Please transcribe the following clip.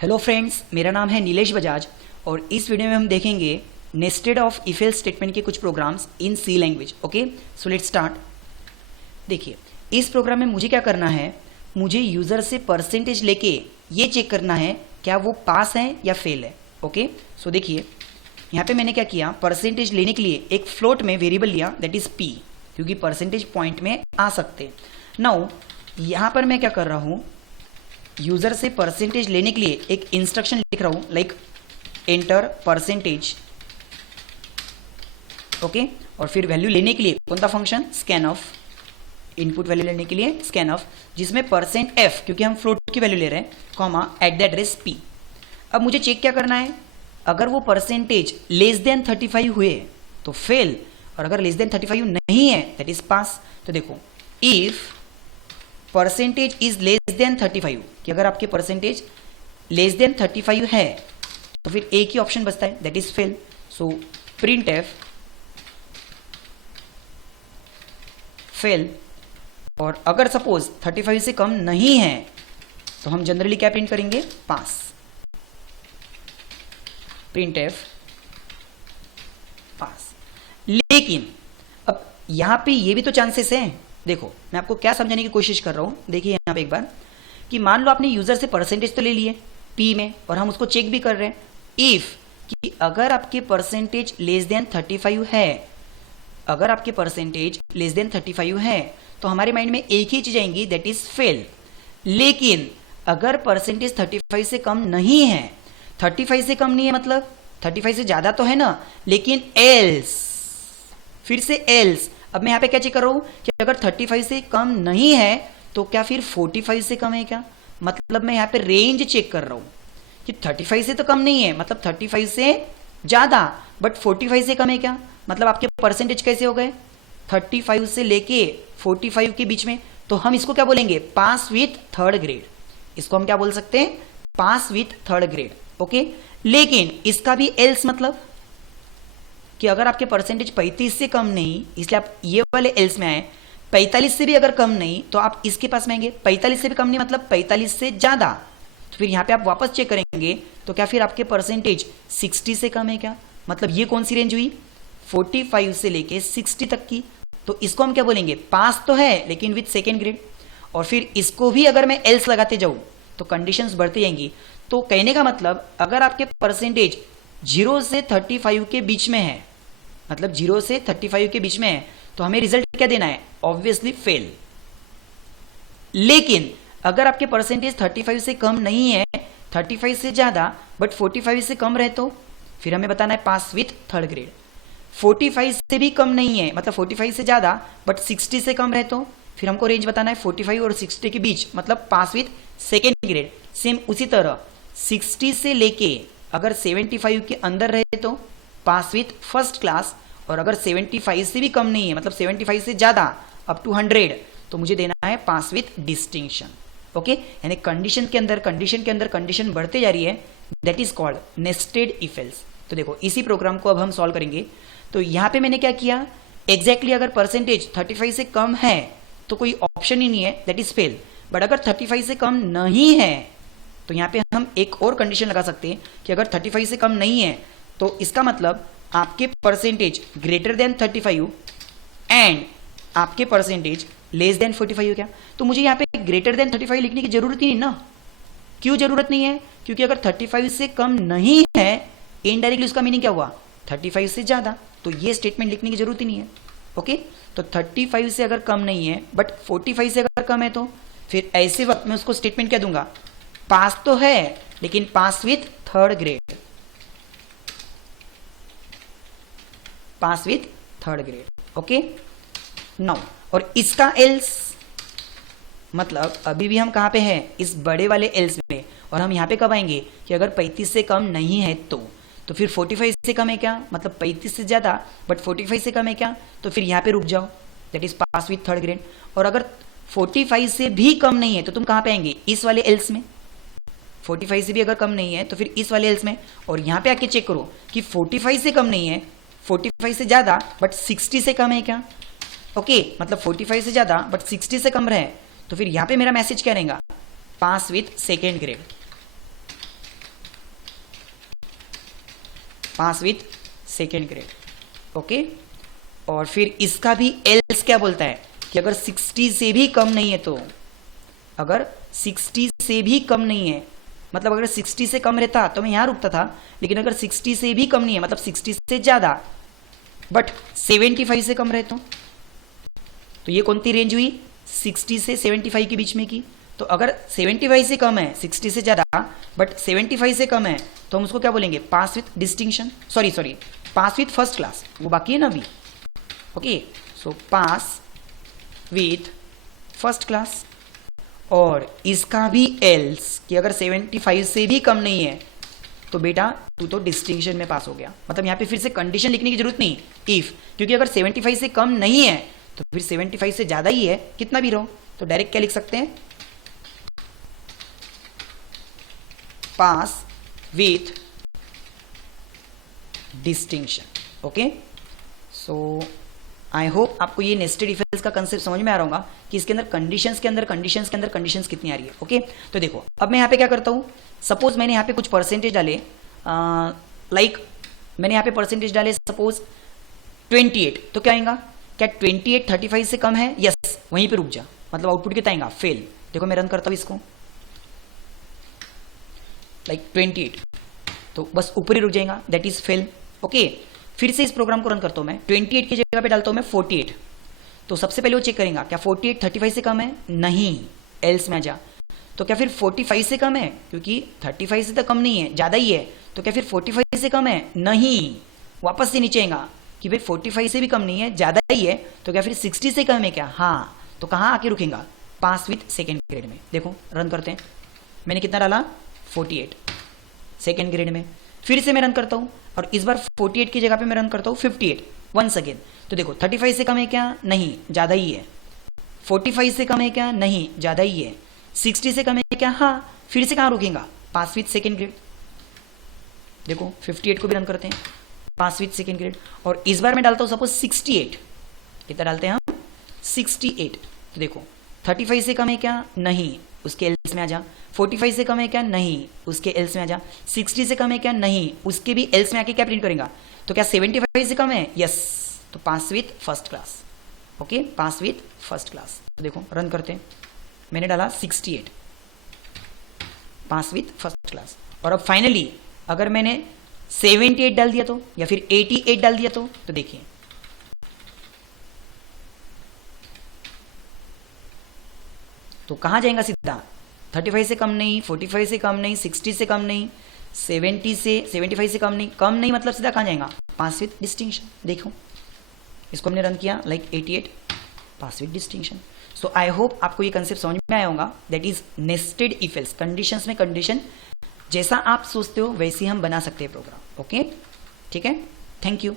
Hello friends, मेरा नाम है नीलेश बजाज और इस वीडियो में हम देखेंगे nested of if else statement के कुछ programs in C language. Okay, so let's start. देखिए, इस प्रोग्राम में मुझे क्या करना है, मुझे यूजर से परसेंटेज लेके ये चेक करना है क्या वो पास है या फेल है। ओके, सो देखिए यहाँ पे मैंने क्या किया, परसेंटेज लेने के लिए एक फ्लोट में वेरिएबल लिया दैट इज पी, क्योंकि परसेंटेज पॉइंट में आ सकते। नाउ यहाँ पर मैं क्या कर रहा हूँ, यूजर से परसेंटेज लेने के लिए एक इंस्ट्रक्शन लिख रहा हूं लाइक एंटर परसेंटेज। ओके, और फिर वैल्यू लेने के लिए कौन सा function, scan of. Input value लेने के लिए स्कैन ऑफ, जिसमें परसेंट एफ, क्योंकि हम फ्लोट की वैल्यू ले रहे हैं, comma at the address P. अब मुझे चेक क्या करना है, अगर वो परसेंटेज लेस देन 35 हुए तो फेल, और अगर लेस देन 35 नहीं है दैट इज पास। तो देखो, if percentage is less than 35, कि अगर आपके परसेंटेज लेस देन 35 है तो फिर एक ही ऑप्शन बचता है that is fail. So print F fail. और अगर सपोज 35 से कम नहीं है तो हम जनरली क्या प्रिंट करेंगे, पास। प्रिंट एफ पास। लेकिन अब यहां पे ये भी तो चांसेस है। देखो, मैं आपको क्या समझाने की कोशिश कर रहा हूं, देखिए यहां पे एक बार, कि मान लो आपने यूजर से परसेंटेज तो ले लिए पी में और हम उसको चेक भी कर रहे हैं इफ, कि अगर आपके परसेंटेज लेस देन 35 है, अगर आपके परसेंटेज लेस देन 35 है तो हमारे माइंड में एक ही चीज आएंगी दैट इज फेल। लेकिन अगर परसेंटेज 35 से कम नहीं है, 35 से कम नहीं है मतलब 35 से ज्यादा तो है ना, लेकिन एल्स, फिर से एल्स। अब मैं यहाँ पे क्या चेक कर रहा हूँ कि अगर 35 से कम नहीं है तो क्या फिर 45 से कम है क्या, मतलब मैं यहाँ पे रेंज चेक कर रहा हूँ कि 35 से तो कम नहीं है मतलब 35 से ज्यादा, बट 45 से कम है क्या, मतलब आपके परसेंटेज कैसे हो गए 35 से लेके 45 के बीच में। तो हम इसको क्या बोलेंगे, पास विथ थर्ड ग्रेड। इसको हम क्या बोल सकते हैं, pass with third grade. Okay, लेकिन इसका भी एल्स मतलब कि अगर आपके परसेंटेज 35 से कम नहीं, इसलिए आप ये वाले एल्स में आए, 45 से भी अगर कम नहीं तो आप इसके पास में आएंगे, 45 से भी कम नहीं मतलब 45 से ज्यादा। तो फिर यहाँ पे आप वापस चेक करेंगे तो क्या फिर आपके परसेंटेज 60 से कम है क्या, मतलब ये कौन सी रेंज हुई, 45 से लेके 60 तक की। तो इसको हम क्या बोलेंगे, पास तो है लेकिन विथ सेकेंड ग्रेड। और फिर इसको भी अगर मैं एल्स लगाते जाऊं तो कंडीशंस बढ़ती जाएंगी। तो कहने का मतलब अगर आपके परसेंटेज 0 से 35 के बीच में है, मतलब 0 से 35 के बीच में है, तो हमें रिजल्ट क्या देना है, ऑब्वियसली फेल। लेकिन अगर आपके परसेंटेज 35 से कम नहीं है, 35 से ज्यादा बट 45 से कम रहे तो फिर हमें बताना है पास विथ थर्ड ग्रेड। 45 से भी कम नहीं है मतलब 45 से ज्यादा बट 60 से कम रहे तो फिर हमको रेंज बताना है 45 और 60 के बीच, मतलब पास विथ सेकेंड ग्रेड। सेम उसी तरह 60 से लेके अगर 75 के अंदर रहे तो पास विथ फर्स्ट क्लास, और अगर 75 से भी कम नहीं है मतलब 75 से ज्यादा अप टू 100 तो मुझे देना है पास विथ डिस्टिंक्शन। ओके, यानी कंडीशन के अंदर कंडीशन बढ़ते जा रही है, that is called nested if else. तो देखो, इसी प्रोग्राम को अब हम सॉल्व करेंगे। तो यहां पे मैंने क्या किया, एग्जैक्टली अगर परसेंटेज 35 से कम है तो कोई ऑप्शन ही नहीं है दैट इज फेल, बट अगर 35 से कम नहीं है तो यहां पे हम एक और कंडीशन लगा सकते हैं कि अगर 35 से कम नहीं है तो इसका मतलब आपके परसेंटेज ग्रेटर देन 35 एंड आपके परसेंटेज लेस देन 45 क्या। तो मुझे यहाँ पे ग्रेटर देन 35 लिखने की जरूरत ही नहीं ना। क्यों जरूरत नहीं है, क्योंकि अगर 35 से कम नहीं है, इनडायरेक्टली उसका मीनिंग क्या हुआ, 35 से ज्यादा, तो ये स्टेटमेंट लिखने की जरूरत ही नहीं है। ओके, तो 35 से अगर कम नहीं है बट 45 से अगर कम है तो फिर ऐसे वक्त में उसको स्टेटमेंट क्या दूंगा, पास तो है लेकिन pass with third grade, pass with third grade. Okay, now और इसका एल्स मतलब अभी भी हम कहां पे हैं, इस बड़े वाले एल्स में, और हम यहां पे कब आएंगे कि अगर 35 से कम नहीं है तो फिर 45 से कम है क्या, मतलब 35 से ज्यादा बट 45 से कम है क्या, तो फिर यहां पे रुक जाओ that is pass with third grade. और अगर 45 से भी कम नहीं है तो तुम कहां पे आएंगे, इस वाले एल्स में। 45 से भी अगर कम नहीं है तो फिर इस वाले एल्स में, और यहां पे आके चेक करो कि 45 से कम नहीं है, 45 से ज्यादा बट 60 से कम है क्या। ओके, मतलब 45 से ज्यादा बट 60 से कम रहे तो फिर यहां पे मेरा मैसेज क्या रहेगा, pass with second grade. Pass with second grade. Okay, और फिर इसका भी एल्स क्या बोलता है कि अगर 60 से भी कम नहीं है तो, अगर 60 से भी कम नहीं है, मतलब अगर 60 से कम रहता तो मैं यहां रुकता था, लेकिन अगर 60 से भी कम नहीं है मतलब 60 से ज्यादा बट 75 से कम रहे तो ये कौन सी रेंज हुई, 60 से 75 के बीच में की। तो अगर 75 से कम है, 60 से ज्यादा बट 75 से कम है, तो हम उसको क्या बोलेंगे, pass with distinction, sorry pass with first class, वो बाकी है ना अभी। Okay, so pass with first class. और इसका भी एल्स कि अगर 75 से भी कम नहीं है तो बेटा तू तो डिस्टिंक्शन में पास हो गया। मतलब यहां पे फिर से कंडीशन लिखने की जरूरत नहीं, इफ, क्योंकि अगर 75 से कम नहीं है तो फिर 75 से ज्यादा ही है, कितना भी रहो, तो डायरेक्ट क्या लिख सकते हैं, pass with distinction. Okay, so I hope आपको ये नेस्टेड इफ एल्स का कंसेप्ट समझ में आ रहा होगा कि इसके अंदर कंडीशंस के अंदर कंडीशंस कितनी आ रही है। ओके, तो देखो अब मैं यहाँ पे क्या करता हूँ, सपोज मैंने यहाँ पे कुछ परसेंटेज डाले, लाइक मैंने यहाँ पे परसेंटेज डाले सपोज 28, तो क्या आएगा, क्या 28 35 से कम है, यस, वहीं पे रुक जा, मतलब आउटपुट कितना आएगा, फेल। देखो मैं रन करता हूँ इसको, लाइक 28, तो बस ऊपर ही रुक जाएगा, दैट इज फेल। ओके, फिर से इस प्रोग्राम को रन करता हूं मैं, 28 की जगह पे डालता हूं मैं 48, तो सबसे पहले वो चेक करेगा क्या 48 35 से कम है, नहीं, एल्स में आ जा। तो क्या फिर 45 से कम है, क्योंकि 35 से तो कम नहीं है, ज्यादा ही है, तो क्या फिर 45 से कम है, नहीं, वापस से नीचे आएगा कि भाई 45 से भी कम नहीं है, ज्यादा ही है, तो क्या फिर 60 से कम है क्या, हाँ, तो कहां आके रुकेगा, पास विथ सेकेंड ग्रेड में। देखो रन करते हैं, मैंने कितना डाला, 48 सेकेंड ग्रेड में। फिर से मैं रन करता हूं और इस बार 48 की जगह पे मैं रन करता हूं 58 वंस अगेन। तो देखो 35 से कम है क्या, नहीं, ज्यादा ही है। 45 से कम है क्या, नहीं, ज्यादा ही है। 60 से कम है क्या, हाँ, फिर से कहां रुकेगा, पास विथ सेकेंड ग्रेड। देखो 58 को भी रन करते हैं, पास विथ सेकेंड ग्रेड। और इस बार मैं डालता हूं सपोज 68, कितना डालते हैं हम, 68। तो देखो 35 से कम है क्या, नहीं, उसके एल्स में आ जा। 45 से कम है क्या, नहीं, उसके एल्स में आ जा। 60 से कम है क्या, नहीं, उसके भी एल्स में आके क्या प्रिंट करेगा, तो क्या 75 से कम है, यस, तो pass with first class. Okay, pass with first class. तो देखो रन करते हैं, मैंने डाला 68, पास विथ फर्स्ट क्लास। और अब फाइनली अगर मैंने 78 डाल दिया तो, या फिर 88 डाल दिया तो देखिए तो कहां जाएगा सीधा, 35 से कम नहीं, 45 से कम नहीं, 60 से कम नहीं, 75 से कम नहीं मतलब सीधा कहां जाएगा, पास विथ डिस्टिंक्शन। देखो इसको हमने रन किया, like 88, pass with distinction. So I hope आपको ये कंसेप्ट समझ में आया होगा, that is nested if else. Conditions में कंडीशन जैसा आप सोचते हो वैसे हम बना सकते हैं प्रोग्राम। ओके, ठीक है, थैंक यू।